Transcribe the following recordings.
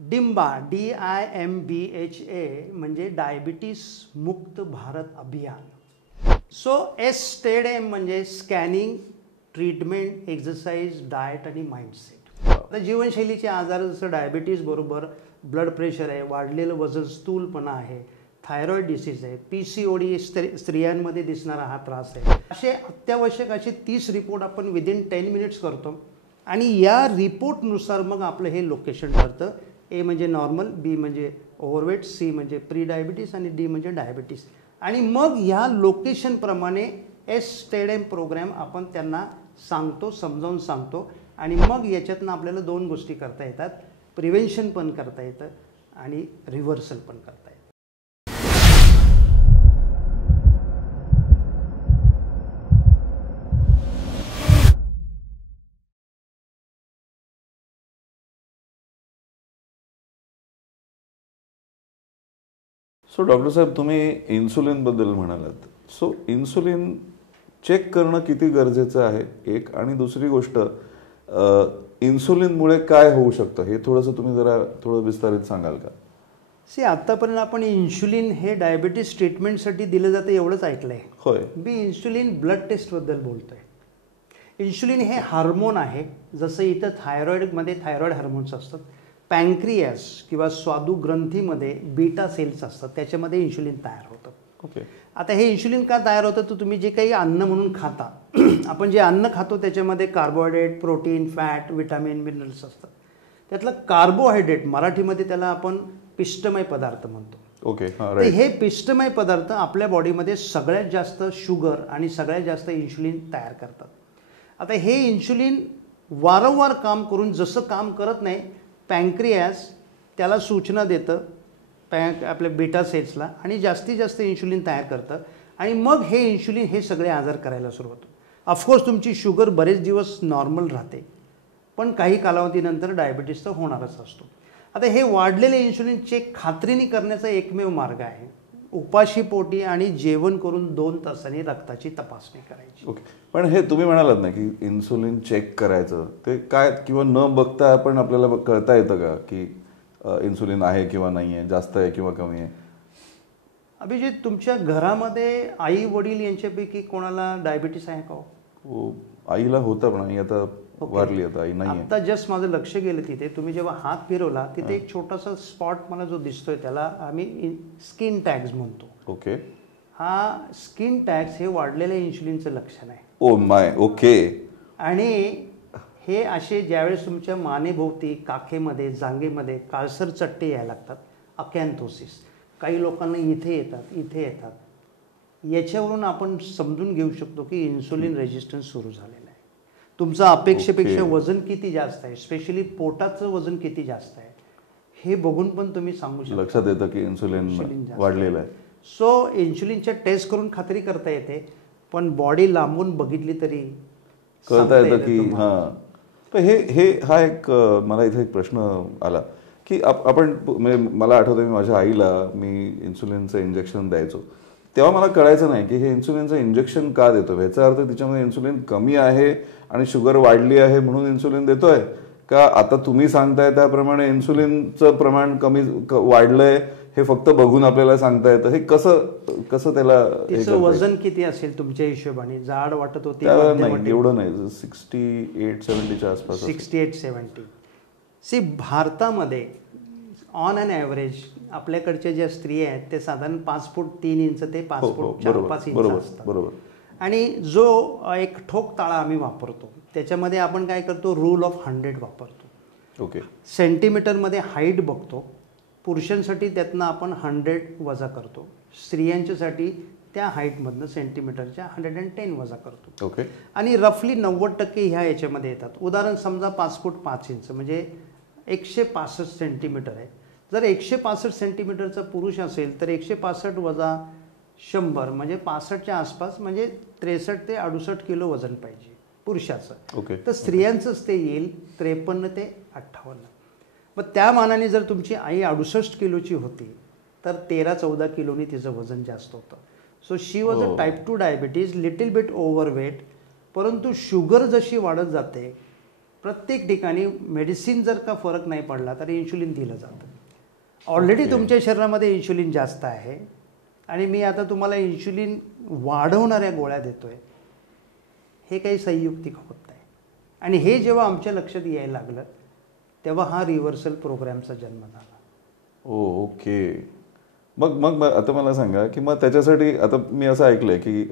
Dimba DIMBHA म्हणजे diabetes मुक्त भारत अभियान. सो STEM म्हणजे स्कॅनिंग, ट्रीटमेंट, एक्सरसाइज, डाएट आणि माइंडसेट. आता जीवनशैलीचे आजार जसं डायबिटीज बरोबर ब्लड प्रेशर आहे, वाढलेलं वजन, स्थूलपणा आहे, थायरॉइड डिसीज आहे, PCOD स्त्रियांमध्ये दिसणारा हा त्रास आहे. असे अत्यावश्यक असे 30 रिपोर्ट आपण विदिन 10 मिनिट्स करतो आणि या रिपोर्टनुसार मग आपलं हे लोकेशन ठरतं. A म्हणजे नॉर्मल, B म्हणजे ओव्हरवेट, C म्हणजे प्री डायबिटीस आणि D म्हणजे डायबिटीस. आणि मग ह्या लोकेशनप्रमाणे STEM प्रोग्राम आपण त्यांना सांगतो, समजावून सांगतो आणि मग याच्यातनं आपल्याला 2 गोष्टी करता येतात. प्रिव्हेन्शन पण करता येतं आणि रिव्हर्सल पण करता येतं. सो डॉक्टर साहेब, तुम्ही इन्सुलिनबद्दल म्हणालात. सो इन्सुलिन चेक करणं किती गरजेचं आहे एक, आणि दुसरी गोष्ट इन्सुलिनमुळे काय होऊ शकतं हे थोडंसं तुम्ही जरा थोडं विस्तारित सांगाल का? आतापर्यंत आपण इन्शुलिन हे डायबिटीस ट्रीटमेंटसाठी दिलं जातं एवढंच ऐकलं आहे. होय. मी इन्शुलिन ब्लड टेस्टबद्दल बोलतो आहे. इन्शुलिन हे हार्मोन आहे. जसं इथं थायरॉइडमध्ये थायरॉइड हार्मोन्स असतात, पॅन्क्रियास किंवा स्वादू ग्रंथीमध्ये बीटा सेल्स असतात, त्याच्यामध्ये इन्शुलिन तयार होतं. ओके. आता हे इन्शुलिन का तयार होतं, तर तुम्ही जे काही अन्न म्हणून खाता, आपण जे अन्न खातो त्याच्यामध्ये carbohydrate, protein, fat, vitamin, minerals असतात. त्यातलं कार्बोहायड्रेट मराठीमध्ये त्याला आपण पिष्टमय पदार्थ म्हणतो. ओके. तर हे पिष्टमय पदार्थ आपल्या बॉडीमध्ये सगळ्यात जास्त शुगर आणि सगळ्यात जास्त इन्शुलिन तयार करतात. आता हे इन्शुलिन वारंवार काम करून जसं काम करत नाही, पॅन्क्रियास त्याला सूचना देतं आपल्या बीटा सेल्सला आणि जास्तीत जास्त इन्शुलिन तयार करतं आणि मग हे इन्शुलिन हे सगळे आजार करायला सुरू होतं. ऑफकोर्स तुमची शुगर बरेच दिवस नॉर्मल राहते, पण काही कालावधीनंतर डायबिटीस तर होणारच असतो. आता हे वाढलेले इन्शुलिन चेक खात्रीने करण्याचा एकमेव मार्ग आहे उपाशी पोटी आणि जेवण करून 2 तासांनी रक्ताची तपासणी करायची. ओके. पण हे तुम्ही म्हणालात ना की इन्सुलिन चेक करायचं, ते काय किंवा न बघता आपण आपल्याला कळता येतं का की इन्सुलिन आहे किंवा नाही आहे, जास्त आहे किंवा कमी आहे? अभिजित, तुमच्या घरामध्ये आई वडील यांच्यापैकी कोणाला डायबिटीस आहे का? हो, आईला होतं पण आई आता वारली, आता आई नाही आहे. आता जस्ट माझं लक्ष गेलं तिथे, तुम्ही जेव्हा हात फिरवला तिथे एक छोटासा स्पॉट मला जो दिसतोय त्याला आम्ही स्किन टॅग्स म्हणतो. ओके. हा स्किन टॅग्स हे वाढलेल्या इन्शुलिनचं लक्षण आहे. Oh my. ओके. आणि हे असे ज्यावेळेस तुमच्या मानेभोवती, काखेमध्ये, जांघेमध्ये काळसर चट्टे यायला लागतात, अकॅन्थोसिस, काही लोकांना इथे येतात, इथे येतात, याच्यावरून आपण समजून घेऊ शकतो की इन्सुलिन रेजिस्टन्स सुरू झालेला आहे. तुमचं अपेक्षेपेक्षा वजन किती जास्त आहे, स्पेशली पोटाचं वजन किती जास्त आहे, हे बघून पण तुम्ही सांगू शकता, लक्षात येतं की इन्सुलिन वाढलेलं आहे. सो इन्सुलिनच्या टेस्ट करून खात्री करता येते, पण बॉडी लांबून बघितली तरी कळता येतं की हां. पण हे हा एक मला इथे एक प्रश्न आला की आपण मला आठवतं, मी माझ्या आईला मी इन्सुलिनचं इंजेक्शन द्यायचो तेव्हा मला कळायचं नाही की हे इन्सुलिनचं इंजेक्शन का देतो. याचा अर्थ तिच्यामध्ये इन्सुलिन कमी आहे आणि शुगर वाढली आहे म्हणून इन्सुलिन देतोय का, आता तुम्ही सांगताय त्याप्रमाणे इन्सुलिनचं प्रमाण कमी वाढलंय हे फक्त बघून आपल्याला सांगता येतं. हे कसं त्याला, वजन किती असेल तुमच्या हिशोबाने? जाड वाटत होती? नाही, एवढं नाही, 68-70च्या आसपास. 68-70. भारतामध्ये ऑन अन ॲव्हरेज आपल्याकडच्या ज्या स्त्रिया आहेत ते साधारण 5 फूट 3 इंच ते 5 फूट 4-5 इंच असतात. बरोबर. आणि जो एक ठोक ताळा आम्ही वापरतो त्याच्यामध्ये आपण काय करतो, रूल ऑफ 100 वापरतो. ओके. सेंटीमीटरमध्ये हाईट बघतो. पुरुषांसाठी त्यातनं आपण 100 वजा करतो, स्त्रियांच्यासाठी त्या हाईटमधनं सेंटीमीटरच्या 110 वजा करतो. ओके. आणि रफली 90% ह्या याच्यामध्ये येतात. उदाहरण समजा 5 फूट 5 इंच म्हणजे 165 सेंटीमीटर आहे. जर 165 सेंटीमीटरचा पुरुष असेल तर 165 वजा 100 म्हणजे 65च्या आसपास, म्हणजे 63 ते 68 किलो वजन पाहिजे पुरुषाचं. ओके. तर स्त्रियांचंच ते येईल 53 ते 58. मग त्या मानाने जर तुमची आई 68 किलोची होती तर 13-14 किलोनी तिचं वजन जास्त होतं. So she was a type 2 diabetes, little bit overweight. परंतु शुगर जशी वाढत जाते प्रत्येक ठिकाणी मेडिसिन जर का फरक नाही पडला तर इन्शुलिन दिलं जातं. ऑलरेडी तुमच्या शरीरामध्ये इन्शुलिन जास्त आहे आणि मी आता तुम्हाला इन्शुलिन वाढवणाऱ्या गोळ्या देतोय, हे काही संयुक्तिक होत नाही. आणि हे जेव्हा आमच्या लक्षात यायला लागलं तेव्हा हा रिव्हर्सल प्रोग्रामचा जन्म झाला. ओके. मग मग आता मला सांगा की मग त्याच्यासाठी आता मी असं ऐकलंय की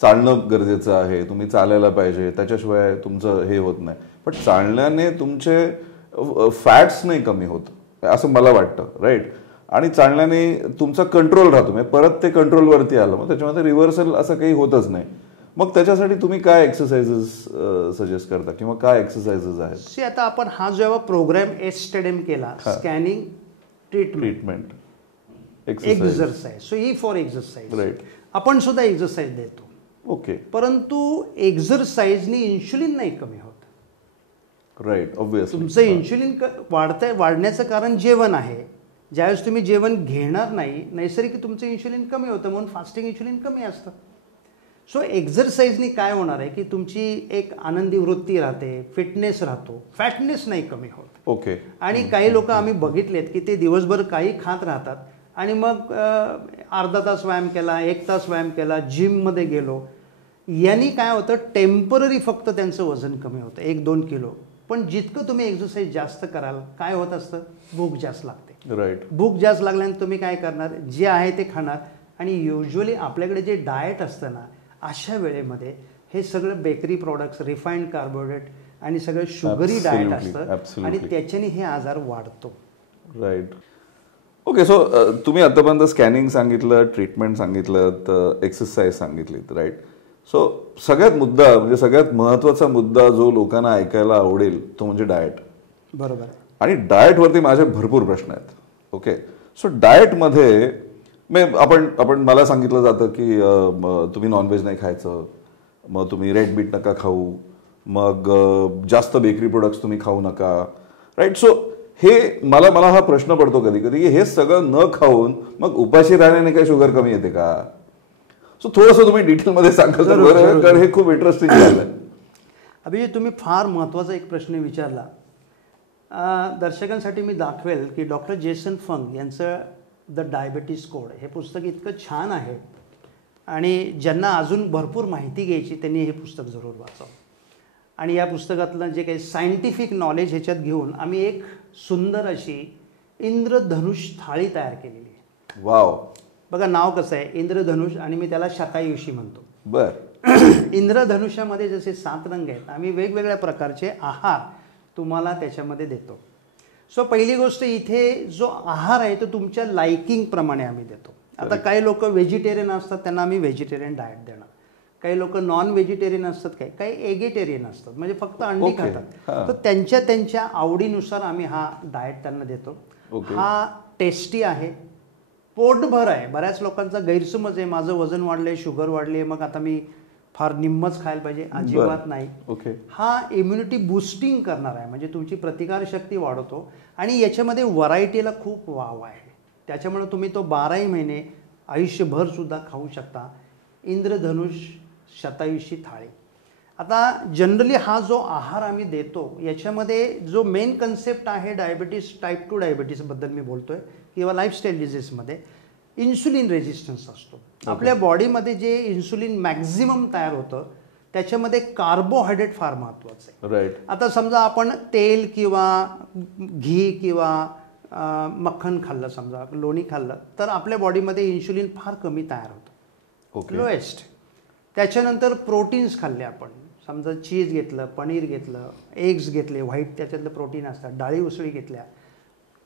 चालणं गरजेचं आहे, तुम्ही चालायला पाहिजे, त्याच्याशिवाय तुमचं हे होत नाही. पण चालण्याने तुमचे फॅट्स नाही कमी होत असं मला वाटतं, राईट? आणि चालण्याने तुमचा कंट्रोल राहतो, म्हणजे परत ते कंट्रोलवरती आलं, मग त्याच्यामध्ये रिव्हर्सल असं काही होतच नाही. मग त्याच्यासाठी तुम्ही काय एक्सरसाइजेस सजेस्ट करता किंवा काय एक्सरसाइजेस आहेत? आता आपण हा जेव्हा प्रोग्राम एस्टेडेम केला, scanning treatment exercise, so he for exercise, right, आपण सुद्धा एक्सरसाइज देतो. ओके. परंतु एक्सरसाइजनी इन्शुलिन नाही कमी होत, राईट, ऑब्व्हियसली. तुमचं इन्शुलिन वाढण्याचं कारण जेवण आहे. ज्यावेळेस तुम्ही जेवण घेणार नाही, नैसर्गिक तुमचं इन्शुलिन कमी होतं, म्हणून फास्टिंग इन्शुलिन कमी असतं. सो एक्सरसाइजनी काय होणार आहे की तुमची एक आनंदी वृत्ती राहते, फिटनेस राहतो, फॅटनेस नाही कमी होत. ओके. आणि काही लोक आम्ही बघितलेत की ते दिवसभर काही खात राहतात आणि मग अर्धा तास व्यायाम केला, 1 तास व्यायाम केला, जिममध्ये गेलो, यांनी काय होतं, टेम्पररी फक्त त्यांचं वजन कमी होतं 1-2 किलो. पण जितकं तुम्ही एक्सरसाइज जास्त कराल काय होत असतं, भूक जास्त लागते, राईट. भूक जास्त लागल्यानंतर तुम्ही काय करणार, जे आहे ते खाणार. आणि युजली आपल्याकडे जे डाएट असतं ना, अशा वेळेमध्ये हे सगळं बेकरी प्रॉडक्ट्स, रिफाईंड कार्बोहायड्रेट आणि सगळं शुगरी डाएट असतं आणि त्याच्याने हे आजार वाढतो. राईट. ओके. सो तुम्ही आतापर्यंत स्कॅनिंग सांगितलं, ट्रीटमेंट सांगितलं, तर एक्सरसाइज सांगितलीत, राईट? सो सगळ्यात मुद्दा म्हणजे सगळ्यात महत्त्वाचा मुद्दा जो लोकांना ऐकायला आवडेल तो म्हणजे डाएट. बरोबर आहे. आणि डाएटवरती माझे भरपूर प्रश्न आहेत. ओके. सो डाएटमध्ये आपण मला सांगितलं जातं की तुम्ही नॉनव्हेज नाही खायचं, मग तुम्ही रेड मीट नका खाऊ, मग जास्त बेकरी प्रोडक्ट्स तुम्ही खाऊ नका, राईट? सो हे मला हा प्रश्न पडतो कधी कधी की हे सगळं न खाऊन मग उपाशी राहण्याने काही शुगर कमी येते का? सो थोडंसं तुम्ही डिटेलमध्ये सांगा तर बरं, कारण हे खूप इंटरेस्टिंग झालं. अभिजित, तुम्ही फार महत्त्वाचा एक प्रश्न विचारला. दर्शकांसाठी मी दाखवेल की डॉक्टर जेसन फंग यांचं द डायबिटीज कोड हे पुस्तक इतकं छान आहे आणि ज्यांना अजून भरपूर माहिती घ्यायची त्यांनी हे पुस्तक जरूर वाचावं. आणि या पुस्तकातलं जे काही सायंटिफिक नॉलेज ह्याच्यात घेऊन आम्ही एक सुंदर अशी इंद्रधनुष थाळी तयार केलेली आहे. वाव. बघा नाव कसं आहे, इंद्रधनुष, आणि मी त्याला शतायुषी म्हणतो. बर. इंद्रधनुष्यामध्ये जसे 7 रंग आहेत, आम्ही वेगवेगळ्या प्रकारचे आहार तुम्हाला त्याच्यामध्ये देतो. सो पहिली गोष्ट, इथे जो आहार आहे तो तुमच्या लायकिंग प्रमाणे आम्ही देतो. आता काही लोक व्हेजिटेरियन असतात, त्यांना आम्ही व्हेजिटेरियन डाएट देणार. काही लोक नॉन व्हेजिटेरियन असतात, काही एगेटेरियन असतात, म्हणजे फक्त अंडी खातात. तर त्यांच्या आवडीनुसार आम्ही हा डाएट त्यांना देतो. हा टेस्टी आहे, पोटभर आहे. बऱ्याच लोकांचा गैरसमज आहे, माझं वजन वाढलंय, शुगर वाढली, मग आता मी फार निम्मच खायला पाहिजे. अजिबात नाही. हा इम्युनिटी बुस्टिंग करणार आहे, म्हणजे तुमची प्रतिकारशक्ती वाढवतो आणि याच्यामध्ये व्हरायटीला खूप वाव आहे. त्याच्यामुळे तुम्ही तो 12ही महिने आयुष्यभर सुद्धा खाऊ शकता. इंद्रधनुष शतायुषी थाळी. आता जनरली हा जो आहार आम्ही देतो याच्यामध्ये जो मेन कन्सेप्ट आहे, डायबिटीस, टाईप 2 डायबिटीसबद्दल मी बोलतोय, किंवा लाईफस्टाईल डिझीजमध्ये इन्सुलिन रेजिस्टन्स असतो. आपल्या बॉडीमध्ये जे इन्सुलिन मॅक्झिमम तयार होतं त्याच्यामध्ये कार्बोहायड्रेट फार महत्त्वाचं आहे. राईट. आता समजा आपण तेल किंवा घी किंवा मक्खन खाल्लं, समजा लोणी खाल्लं, तर आपल्या बॉडीमध्ये इन्सुलिन फार कमी तयार होतं, लोएस्ट. त्याच्यानंतर प्रोटीन्स खाल्ले आपण, समजा चीज घेतलं, पनीर घेतलं, एग्स घेतले, व्हाईट त्याच्यातलं प्रोटीन असतात, डाळी उसळी घेतल्या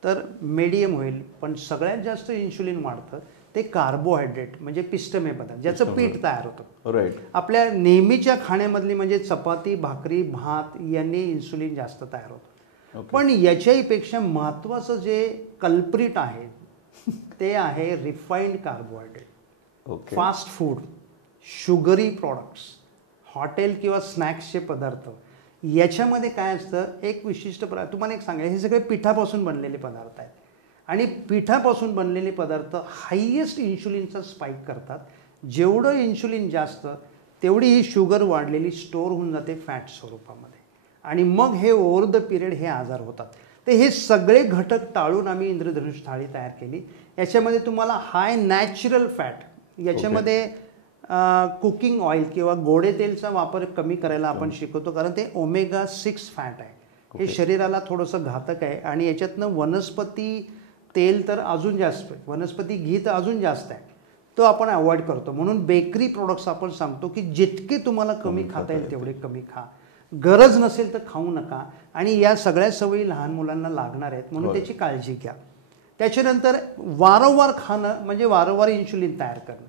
तर मीडियम होईल. पण सगळ्यात जास्त इन्शुलिन वाढतं ते कार्बोहायड्रेट, म्हणजे पिष्टमय पदार्थ, ज्याचं पीठ तयार होतं. राईट. आपल्या नेहमीच्या खाण्यामधली म्हणजे चपाती, भाकरी, भात यांनी इन्सुलिन जास्त तयार होतं. पण याच्याहीपेक्षा महत्त्वाचं जे कल्प्रिट आहे ते आहे refined carbohydrate, fast food, sugary products, hotel किंवा स्नॅक्सचे पदार्थ. याच्यामध्ये काय असतं, एक विशिष्ट तुम्हाला एक सांगा, हे सगळे पिठापासून बनलेले पदार्थ आहेत आणि पिठापासून बनलेले पदार्थ हायेस्ट इन्शुलिनचा स्पाईक करतात. जेवढं इन्शुलिन जास्त तेवढी ही शुगर वाढलेली स्टोअर होऊन जाते फॅट स्वरूपामध्ये आणि मग हे ओव्हर द पिरियड हे आजार होतात. तर हे सगळे घटक टाळून आम्ही इंद्रधनुष थाळी तयार केली. याच्यामध्ये तुम्हाला हाय नॅचरल फॅट, याच्यामध्ये कुकिंग ऑइल किंवा गोडे तेलचा वापर कमी करायला आपण शिकवतो, कारण ते ओमेगा 6 फॅट आहे. हे शरीराला थोडंसं घातक आहे आणि याच्यातनं वनस्पती तेल तर अजून जास्त आहे, वनस्पती घी तर अजून जास्त आहे, तो आपण अवॉइड करतो. म्हणून बेकरी प्रोडक्ट्स आपण सांगतो की जितके तुम्हाला कमी खाता येईल तेवढे कमी खा, गरज नसेल तर खाऊ नका. आणि या सगळ्या सवयी लहान मुलांना लागणार आहेत, म्हणून त्याची काळजी घ्या. त्याच्यानंतर वारंवार खाणं म्हणजे वारंवार इन्शुलिन तयार करणं.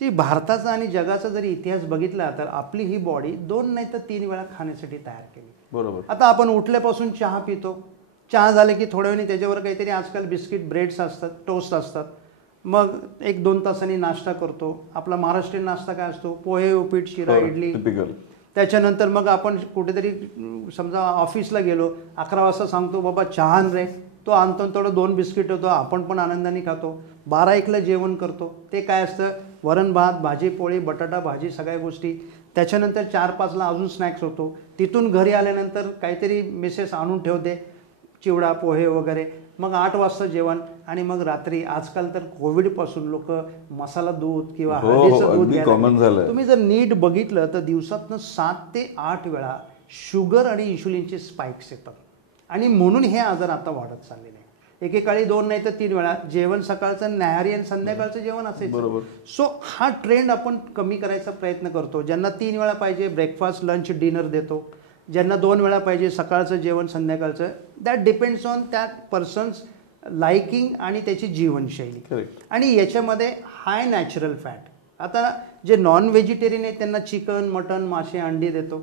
भारताचा आणि जगाचा जरी इतिहास बघितला तर आपली ही बॉडी 2 नाही तर 3 वेळा खाण्यासाठी तयार केली. बरोबर. आता आपण उठल्यापासून चहा पितो, चहा झाले की थोड्या वेळाने त्याच्यावर काहीतरी आजकाल बिस्किट ब्रेड्स असतात, टोस्ट असतात, मग 1-2 तासांनी नाश्ता करतो. आपला महाराष्ट्रीयन नाश्ता काय असतो? पोहे, उपीट, शिरा, इडली. त्याच्यानंतर मग आपण कुठेतरी समजा ऑफिसला गेलो, 11 वाजता सांगतो बाबा चहा आण रे, तो आणतो, थोडं 2 बिस्किट होतो, आपण पण आनंदाने खातो. 12-1ला जेवण करतो, ते काय असतं? वरण भात, भाजी पोळी, बटाटा भाजी, सगळ्या गोष्टी. त्याच्यानंतर 4-5ला अजून स्नॅक्स होतो. तिथून घरी आल्यानंतर काहीतरी मिसेस आणून ठेवते, चिवडा, पोहे वगैरे. मग 8 वाजता जेवण आणि मग रात्री. आजकाल तर कोविडपासून लोक मसाला दूध किंवा हळदीचं दूध घ्यायला. तुम्ही जर नीट बघितलं तर दिवसातनं 7 ते 8 वेळा शुगर आणि इन्शुलिनचे स्पाइक्स येतात आणि म्हणून हे आजार आता वाढत चाललेले आहे. एकेकाळी 2 नाही तर 3 वेळा जेवण, सकाळचं न्याहारी आणि संध्याकाळचं जेवण असायचं. सो हा ट्रेंड आपण कमी करायचा प्रयत्न करतो. ज्यांना 3 वेळा पाहिजे ब्रेकफास्ट, लंच, डिनर देतो. ज्यांना 2 वेळा पाहिजे सकाळचं जेवण, संध्याकाळचं. That depends on that persons liking आणि त्याची जीवनशैली. आणि याच्यामध्ये हाय नॅचरल फॅट. आता जे नॉन व्हेजिटेरियन आहेत त्यांना चिकन, मटन, मासे, अंडी देतो.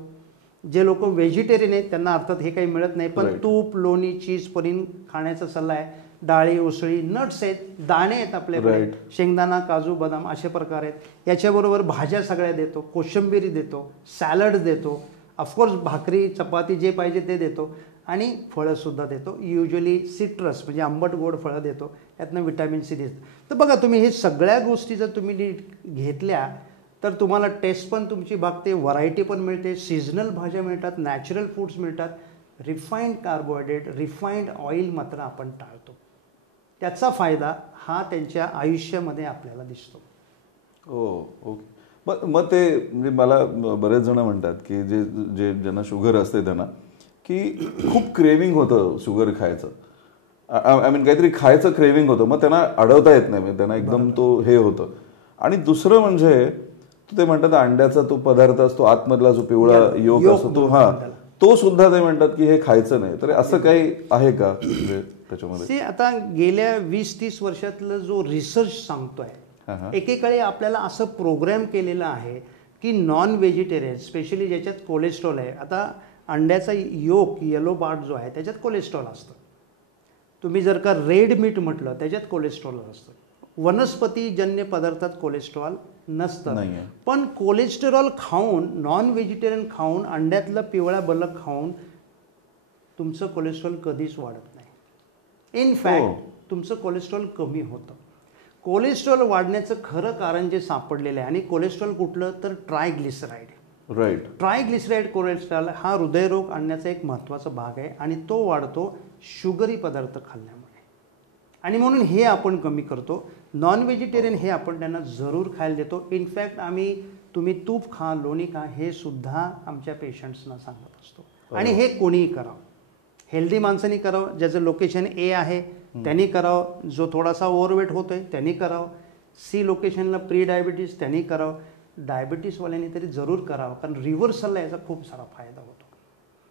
जे लोक व्हेजिटेरियन आहेत त्यांना अर्थात हे काही मिळत नाही, पण तूप, लोणी, चीज, पनीर खाण्याचा सल्ला आहे. डाळी, उसळी, नट्स आहेत, दाणे आहेत आपल्याकडे, शेंगदाणा, काजू, बदाम असे प्रकार आहेत. याच्याबरोबर भाज्या सगळ्या देतो, कोशिंबीर देतो, सॅलड देतो, ऑफकोर्स भाकरी, चपाती जे पाहिजे ते देतो आणि फळंसुद्धा देतो. युजली सिट्रस म्हणजे आंबट गोड फळं देतो, यातनं व्हिटॅमिन सी देतो. तर बघा तुम्ही हे सगळ्या गोष्टी जर तुम्ही नीट घेतल्या तर तुम्हाला टेस्ट पण तुमची भागते, व्हरायटी पण मिळते, सीझनल भाज्या मिळतात, नॅचरल फूड्स मिळतात. रिफाईंड कार्बोहायड्रेट, रिफाईंड ऑइल मात्र आपण टाळतो. त्याचा फायदा हा त्यांच्या आयुष्यामध्ये आपल्याला दिसतो. ओके. मग ते म्हणजे मला बरेच जण म्हणतात की जे जे ज्यांना शुगर असते त्यांना की खूप क्रेविंग होतं शुगर खायचं. आय मीन काहीतरी खायचं क्रेविंग होतं, मग त्यांना अडवता येत नाही, त्यांना एकदम तो हे होतं. आणि दुसरं म्हणजे ते म्हणतात अंड्याचा तो पदार्थ असतो आतमधला जो पिवळा योक असतो तो सुद्धा ते म्हणतात की हे खायचं नाही. तर असं काही आहे का त्याच्यामध्ये? आता गेल्या 20-30 वर्षातलं जो रिसर्च सांगतोय, एकेकाळी आपल्याला असं प्रोग्राम केलेलं आहे की नॉन व्हेजिटेरियन स्पेशली ज्याच्यात कोलेस्ट्रॉल आहे. आता अंड्याचा योक, येलो पार्ट जो आहे त्याच्यात कोलेस्ट्रॉल असतं. तुम्ही जर का रेड मीट म्हटलं त्याच्यात कोलेस्ट्रॉल असतं. वनस्पतीजन्य पदार्थात कोलेस्ट्रॉल नसतं. पण कोलेस्टेरॉल खाऊन, नॉन व्हेजिटेरियन खाऊन, अंड्यातलं पिवळा बलक खाऊन तुमचं कोलेस्ट्रॉल कधीच वाढत नाही. इनफॅक्ट तुमचं कोलेस्ट्रॉल कमी होतं. कोलेस्ट्रॉल वाढण्याचं खरं कारण जे सापडलेलं आहे, आणि कोलेस्ट्रॉल कुठलं तर ट्रायग्लिसराईड. ट्रायग्लिसराईड कोलेस्ट्रॉल हा हृदयरोग आणण्याचा एक महत्त्वाचा भाग आहे आणि तो वाढतो शुगरी पदार्थ खाल्ल्यामुळे. आणि म्हणून हे आपण कमी करतो. नॉन व्हेजिटेरियन हे आपण त्यांना जरूर खायला देतो. इनफॅक्ट तुम्ही तूप खा, लोणी खा हे सुद्धा आमच्या पेशंट्सना सांगत असतो. आणि हे कोणीही करावं. हेल्दी माणसांनी करावं, ज्याचं लोकेशन ए आहे त्यांनी करावं, जो थोडासा ओव्हरवेट होतोय त्यांनी करावं, सी लोकेशनला प्री डायबिटीस त्यांनी करावं, डायबिटीसवाल्यांनी तरी जरूर करावं, कारण रिव्हर्सलला याचा खूप सारा फायदा होतो.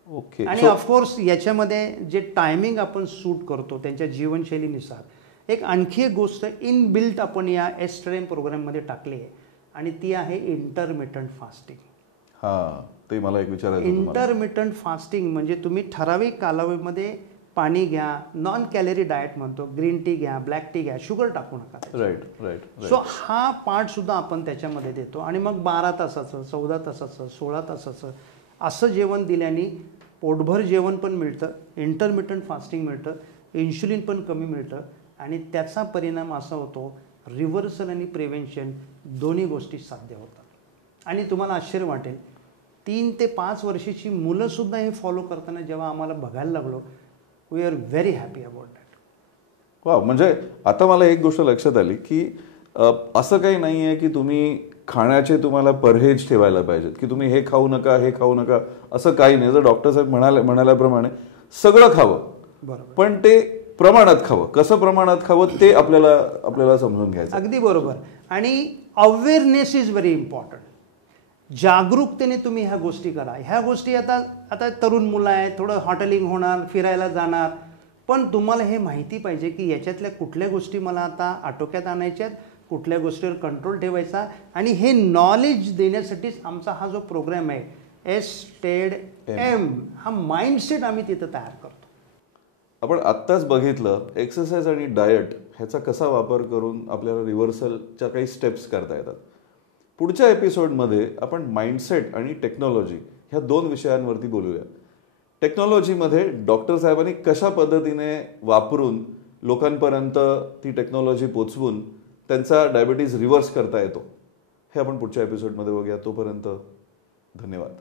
ओके. आणि ऑफकोर्स याच्यामध्ये जे टायमिंग आपण सूट करतो त्यांच्या जीवनशैलीनुसार, एक आणखी एक गोष्ट इनबिल्ट आपण या एस्ट्रेम प्रोग्राममध्ये टाकली आहे आणि ती आहे इंटरमिटंट फास्टिंग. ते मला एक विचारायचं. इंटरमिटंट फास्टिंग म्हणजे तुम्ही ठराविक कालावधीमध्ये पाणी घ्या, नॉन कॅलरी डाएट म्हणतो, ग्रीन टी घ्या, ब्लॅक टी घ्या, शुगर टाकू नका. राईट. सो हा पार्ट सुद्धा आपण त्याच्यामध्ये देतो. आणि मग 12 तासाचं, 14 तासाचं, 16 तासाचं असं जेवण दिल्याने पोटभर जेवण पण मिळतं, इंटरमिटंट फास्टिंग मिळतं, इन्शुलिन पण कमी मिळतं आणि त्याचा परिणाम असा होतो रिव्हर्सल आणि प्रिव्हेन्शन दोन्ही गोष्टी साध्य होतात. आणि तुम्हाला आश्चर्य वाटेल 3 ते 5 वर्षाची मुलं सुद्धा हे फॉलो करताना जेव्हा आम्हाला बघायला लागलो, we are very happy about that. वा, म्हणजे आता मला एक गोष्ट लक्षात आली की असं काही नाही आहे की तुम्ही खाण्याचे तुम्हाला परहेज ठेवायला पाहिजेत, की तुम्ही हे खाऊ नका, हे खाऊ नका, असं काही नाही. जर डॉक्टर साहेब म्हणाल्याप्रमाणे सगळं खावं, बरोबर, पण ते प्रमाणात खावं. कसं प्रमाणात खावं ते आपल्याला समजून घ्यायचं. अगदी बरोबर. आणि अवेअरनेस इज व्हेरी इम्पॉर्टंट. जागरूकतेने तुम्ही ह्या गोष्टी करा. ह्या गोष्टी आता तरुण मुलं आहेत, थोडं हॉटेलिंग होणार, फिरायला जाणार, पण तुम्हाला हे माहिती पाहिजे की याच्यातल्या कुठल्या गोष्टी मला आता आटोक्यात आणायच्यात, कुठल्या गोष्टीवर कंट्रोल ठेवायचा. आणि हे नॉलेज देण्यासाठीच आमचा हा जो प्रोग्राम आहे STEAD-M, हा माइंडसेट आम्ही तिथं तयार करतो. आपण आत्ताच बघितलं एक्सरसाइज आणि डाएट ह्याचा कसा वापर करून आपल्याला रिव्हर्सलच्या काही स्टेप्स करता येतात. पुढच्या एपिसोडमध्ये आपण माइंडसेट आणि टेक्नॉलॉजी ह्या 2 विषयांवरती बोलूया. टेक्नॉलॉजीमध्ये डॉक्टर साहेबांनी कशा पद्धतीने वापरून लोकांपर्यंत ती टेक्नॉलॉजी पोचवून त्यांचा डायबिटीज रिव्हर्स करता येतो, हे आपण पुढच्या एपिसोडमध्ये बघूया. तोपर्यंत धन्यवाद.